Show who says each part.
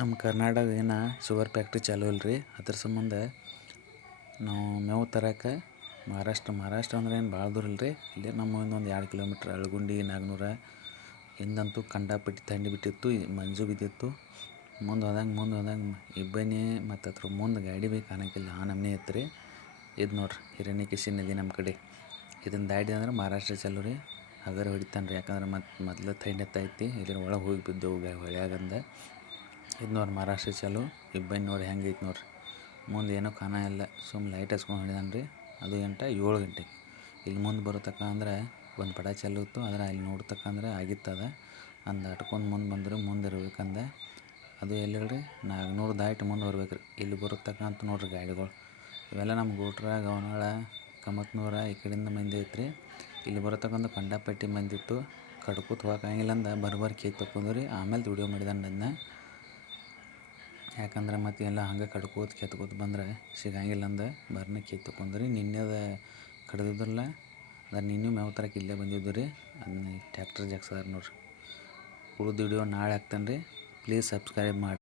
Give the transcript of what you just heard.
Speaker 1: ನಮ್ಮ ಕರ್ನಾಟಕ ಏನು sugar factory ಚಾಲೂ ಇಲ್ಲ ರೀ ಅದ್ರ ಸಂಬಂಧ ನಾವು ಮೇವು ತರಕ್ಕೆ ಮಹಾರಾಷ್ಟ್ರ ಮಹಾರಾಷ್ಟ್ರ ಅಂದ್ರೆ ಏನು ಭಾಳ ದೂರ ಇಲ್ಲ ರೀ ಇಲ್ಲೇ ನಮ್ಮ ಒಂದು ಎರಡು ಕಿಲೋಮೀಟ್ರ್ ಅಳಗುಂಡಿ, ನಾಗನೂರ ಹಿಂದಂತೂ ಕಂಡಾಪಟ್ಟಿ ಥಂಡಿ ಬಿಟ್ಟಿತ್ತು ಮಂಜು ಬಿದ್ದಿತ್ತು. ಮುಂದೆ ಹೋದಂಗೆ ಮುಂದೆ ಹೋದಂಗೆ ಇಬ್ಬನಿ ಮತ್ತು ಅದ್ರ ಮುಂದೆ ಗಾಡಿ ಬೇಕು ಅನ್ನೋಕ್ಕಿಲ್ಲ ಆ ನಮ್ಮನೇ ಇತ್ತು ರೀ ಇದು ನೋಡ್ರಿ ಹಿರಣ್ಯಕೇಶಿ ನದಿ ನಮ್ಮ ಕಡೆ. ಇದನ್ನು ದಾಟಿ ಅಂದ್ರೆ ಮಹಾರಾಷ್ಟ್ರ ಚಲೋ ರೀ. ಹಗರ ಹೊಡಿತಾನೆ ರೀ ಯಾಕಂದ್ರೆ ಮತ್ತು ಮೊದ್ಲು ಥಂಡಿ ಎತ್ತೈತಿ ಇಲ್ಲಿ ಒಳಗೆ ಹೋಗಿ ಬಿದ್ದೆವು ಹೊಳ್ಯಾಗಂದ. ಇದು ನೋಡ್ರಿ ಮಹಾರಾಷ್ಟ್ರ ಚಲೋ ಇಬ್ಬನಿ ನೋಡಿ ಹೆಂಗೆ ಐತೆ ನೋಡ್ರಿ. ಮುಂದೆ ಏನೋ ಕಾಣ ಇಲ್ಲ, ಸುಮ್ಮ ಲೈಟ್ ಹಚ್ಕೊಂಡು ಹೊಡಿದಾನೆ ರೀ ಅದು ಎಂಟ, ಏಳು ಗಂಟೆಗೆ ಇಲ್ಲಿ ಮುಂದೆ ಬರೋತಕ್ಕ ಅಂದ್ರೆ ಒಂದು ಪಡ ಚಾಲು ಇತ್ತು, ಆದ್ರೆ ಅಲ್ಲಿ ನೋಡ್ತಕ್ಕ ಅಂದ್ರೆ ಆಗಿತ್ತದ ಅಂದು. ಅಟ್ಕೊಂಡು ಮುಂದೆ ಬಂದ್ರೆ, ಮುಂದೆ ಇರ್ಬೇಕಂದ. ಅದು ಎಲ್ಲಿ ಹೇಳ್ರಿ? ನಾಲ್ಕುನೂರು ದಾಟಿ ಮುಂದೆ ಬರ್ಬೇಕು ರೀ ಇಲ್ಲಿ ಬರೋತಕ್ಕ ಅಂತ ನೋಡ್ರಿ ಗಾಡಿಗಳು. ಇವೆಲ್ಲ ನಮ್ಮ ಗೂಟ್ರ ಗವನಾಳ ಕಮತ್ನೂರ ಈ ಕಡೆಯಿಂದ ಮಂದಿ ಐತ್ರಿ. ಇಲ್ಲಿ ಬರೋತಕ್ಕಂಥ ಪಂಡಾಪಟ್ಟಿ ಮಂದಿತ್ತು ಕಡ್ಕೂತ್ ಹೋಗಂಗಿಲ್ಲ ಅಂದ ಬರ್ಬರ್ ಕೇಕ್ ತಕೊಂಡ್ರಿ ಆಮೇಲೆ ವಿಡಿಯೋ ಮಾಡಿದಾನೆ ಅದನ್ನ ಯಾಕಂದ್ರೆ ಮತ್ತೆ ಎಲ್ಲ ಹಂಗೆ ಕಡ್ಕೋತ ಕೆತ್ಕೋತ ಬಂದ್ರೆ ಸಿಗಂಗಿಲ್ಲ ಅಂದ. ಬರ್ನ ಕಿತ್ತುಕೊಂಡ್ರಿ ತಕೊಂಡ್ರಿ ನಿನ್ನೆದ ಕಡ್ದಿದ್ರಲ್ಲ, ಅದು ನಿನ್ನೆ ಮೇವು ತರಕ್ಕೆ ಇಲ್ಲೇ ಬಂದಿದ್ದು ರೀ. ಅದನ್ನ ಟ್ಯಾಕ್ಟರ್ ಜಾಕ್ಸದಾರ ನೋಡ್ರಿ. ಉಳಿದ ವಿಡಿಯೋ ನಾಳೆ ಹಾಕ್ತಾನೆ ರೀ ಪ್ಲೀಸ್ ಸಬ್ಸ್ಕ್ರೈಬ್ ಮಾಡಿ